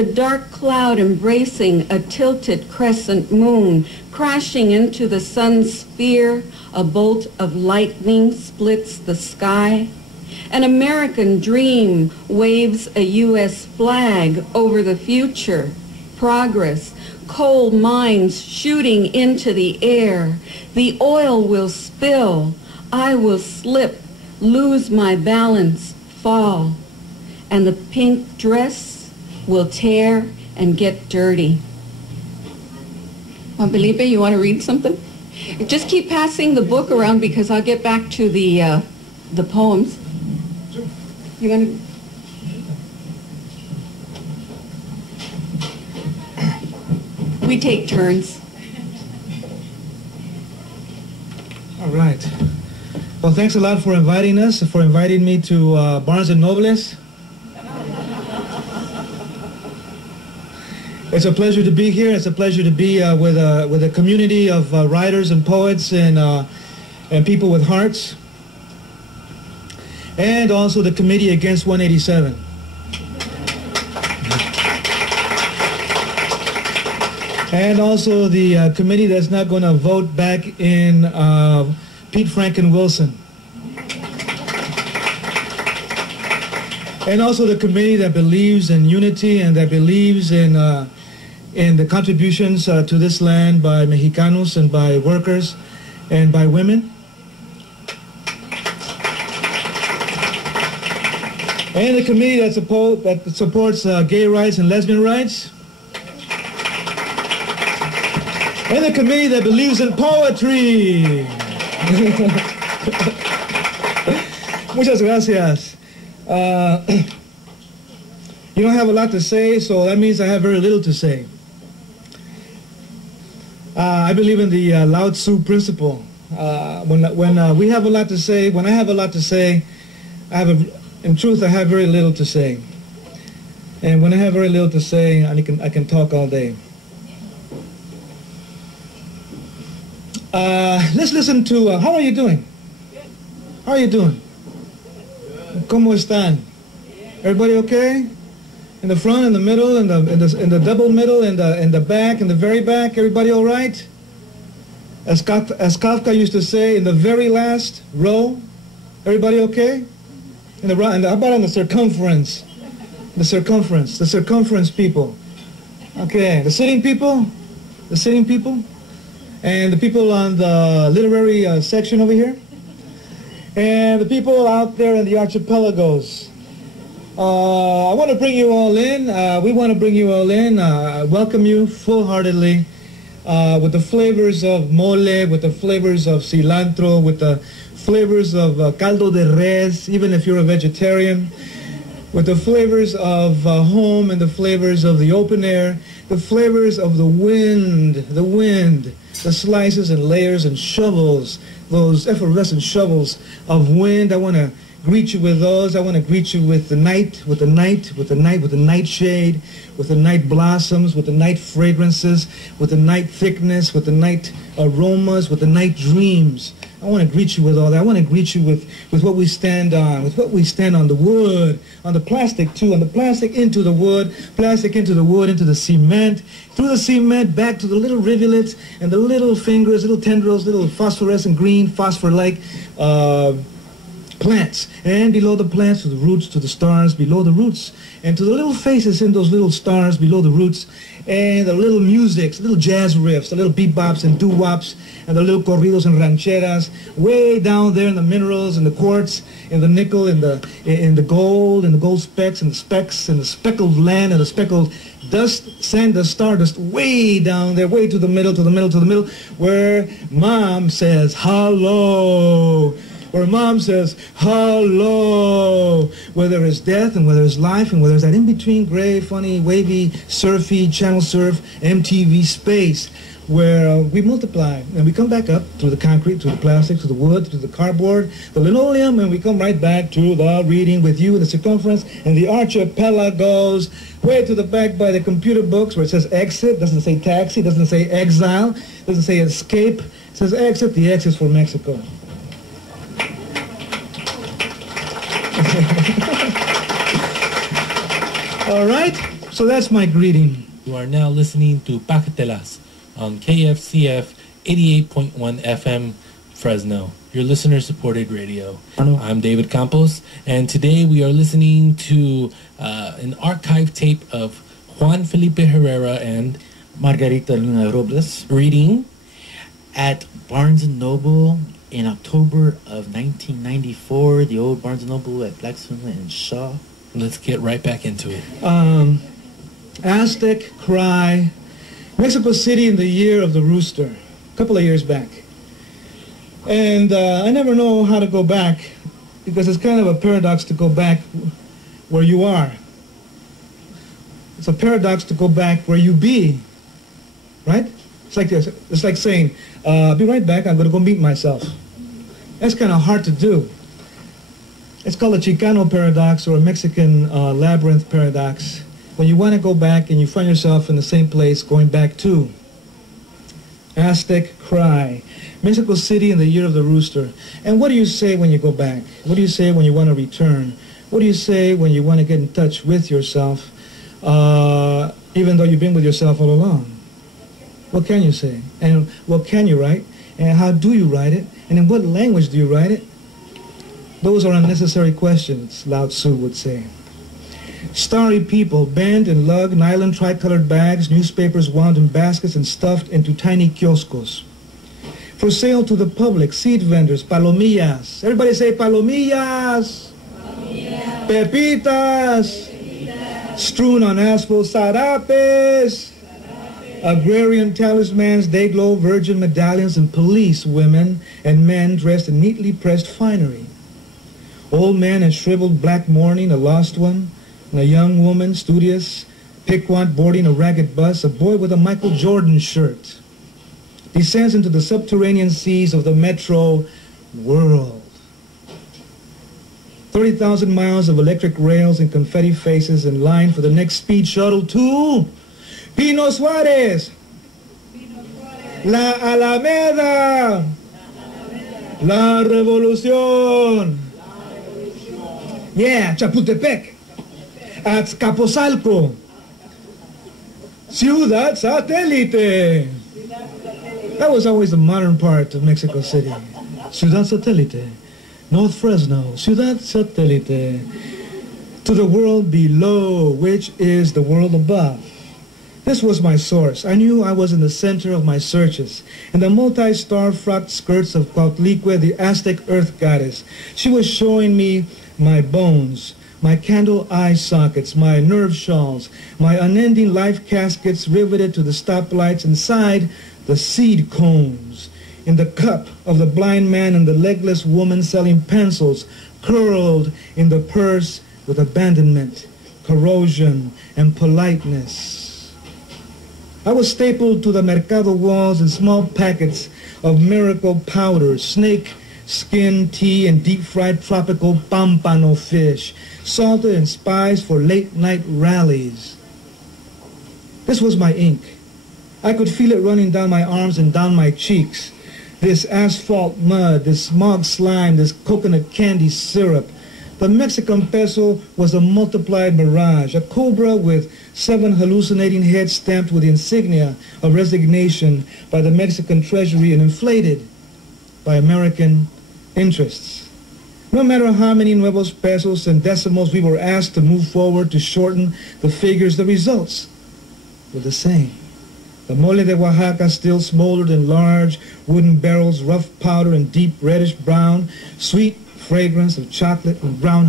the dark cloud embracing a tilted crescent moon, crashing into the sun's sphere, a bolt of lightning splits the sky. An American dream waves a U.S. flag over the future, progress, coal mines shooting into the air. The oil will spill, I will slip, lose my balance, fall, and the pink dress will tear and get dirty. Juan Felipe, you want to read something? Just keep passing the book around because I'll get back to the poems. You want to? We take turns. All right. Well, thanks a lot for inviting us, for inviting me to Barnes & Nobles. It's a pleasure to be here. It's a pleasure to be with a community of writers and poets and people with hearts. And also the Committee Against 187. And also the committee that's not going to vote back in Pete Franken Wilson. And also the committee that believes in unity and that believes in the contributions to this land by Mexicanos and by workers and by women. And the committee that supports gay rights and lesbian rights. And the committee that believes in poetry. Muchas gracias. You don't have a lot to say, so that means I have very little to say. I believe in the Lao Tzu principle. When we have a lot to say, when I have a lot to say, in truth, I have very little to say. And when I have very little to say, I can talk all day. Let's listen to, how are you doing? How are you doing? ¿Cómo están? Everybody okay? In the front, in the middle, in the double middle, in the back, in the very back, everybody all right? As Kafka used to say, in the very last row, everybody okay? How about in the circumference? The circumference people. Okay, the sitting people, and the people on the literary section over here, and the people out there in the archipelagos. I want to bring you all in. We want to bring you all in. Welcome you full-heartedly with the flavors of mole, with the flavors of cilantro, with the flavors of caldo de res, even if you're a vegetarian, with the flavors of home and the flavors of the open air, the flavors of the wind, the slices and layers and shovels, those effervescent shovels of wind. I want to greet you with those. I want to greet you with the night, with the nightshade, with the night blossoms, with the night fragrances, with the night thickness, with the night aromas, with the night dreams. I want to greet you with all that. I want to greet you with what we stand on, the wood, on the plastic too, on the plastic into the wood, plastic into the wood, into the cement, through the cement, back to the little rivulets and the little fingers, little tendrils, little phosphorescent green, phosphor-like plants, and below the plants to the roots, to the stars below the roots, and to the little faces in those little stars below the roots, and the little musics, little jazz riffs, the little bebops and doo-wops, and the little corridos and rancheras, way down there in the minerals and the quartz and the nickel and the gold specks and the speckled land and the speckled dust, sandust, stardust, way down there, way to the middle, where Mom says hello. Where Mom says, hello, where there is death and where there is life and where there's that in-between gray, funny, wavy, surfy, channel surf, MTV space where we multiply and we come back up through the concrete, through the plastic, through the wood, through the cardboard, the linoleum, and we come right back to the reading with you, the circumference, and the archipelagos, way to the back by the computer books where it says exit, doesn't say taxi, doesn't say exile, doesn't say escape, it says exit, the X is for Mexico. All right, So that's my greeting. You are now listening to Pacatelas on KFCF 88.1 FM Fresno, your listener-supported radio. I'm David Campos, and today we are listening to an archive tape of Juan Felipe Herrera and Margarita Luna Robles reading at Barnes & Noble in October of 1994, the old Barnes & Noble at Blackstone and Shaw. Let's get right back into it. Aztec Cry, Mexico City in the year of the rooster, a couple of years back. And I never know how to go back because it's kind of a paradox to go back where you are. It's a paradox to go back where you be, right? It's like this. It's like saying, I'll be right back, I'm going to go meet myself. That's kind of hard to do. It's called a Chicano paradox or a Mexican labyrinth paradox. When you want to go back and you find yourself in the same place going back to. Aztec Cry, Mexico City in the year of the rooster. And what do you say when you go back? What do you say when you want to return? What do you say when you want to get in touch with yourself, even though you've been with yourself all along? What can you say? And what can you write? And how do you write it? And in what language do you write it? Those are unnecessary questions, Lao Tzu would say. Starry people, band and lug, nylon tricolored bags, newspapers wound in baskets and stuffed into tiny kioscos. For sale to the public, seed vendors, palomillas. Everybody say palomillas. Palomillas. Pepitas. Pepitas. Strewn on asphalt, sarapes. Agrarian talismans, day-glow, virgin medallions, and police women and men dressed in neatly pressed finery. Old men in shriveled black mourning, a lost one, and a young woman, studious, piquant, boarding a ragged bus, a boy with a Michael Jordan shirt, descends into the subterranean seas of the metro world. 30,000 miles of electric rails and confetti faces in line for the next speed shuttle to Pino Suárez, La Alameda, La Revolución, yeah, Chapultepec, Azcapotzalco, Ciudad Satélite. That was always the modern part of Mexico City. Ciudad Satélite, North Fresno, Ciudad Satélite, to the world below, which is the world above. This was my source. I knew I was in the center of my searches. In the multi-star-frocked skirts of Cuautlicue, the Aztec earth goddess, she was showing me my bones, my candle eye sockets, my nerve shawls, my unending life caskets riveted to the stoplights inside the seed cones, in the cup of the blind man and the legless woman selling pencils, curled in the purse with abandonment, corrosion, and politeness. I was stapled to the mercado walls in small packets of miracle powders, snake skin tea, and deep-fried tropical pampano fish, salted and spiced for late-night rallies. This was my ink. I could feel it running down my arms and down my cheeks. This asphalt mud, this smog slime, this coconut candy syrup. The Mexican peso was a multiplied mirage, a cobra with 7 hallucinating heads stamped with the insignia of resignation by the Mexican treasury and inflated by American interests. No matter how many nuevos pesos and decimals we were asked to move forward to shorten the figures, the results were the same. The mole de Oaxaca still smoldered in large wooden barrels, rough powder and deep reddish brown, sweet fragrance of chocolate and brown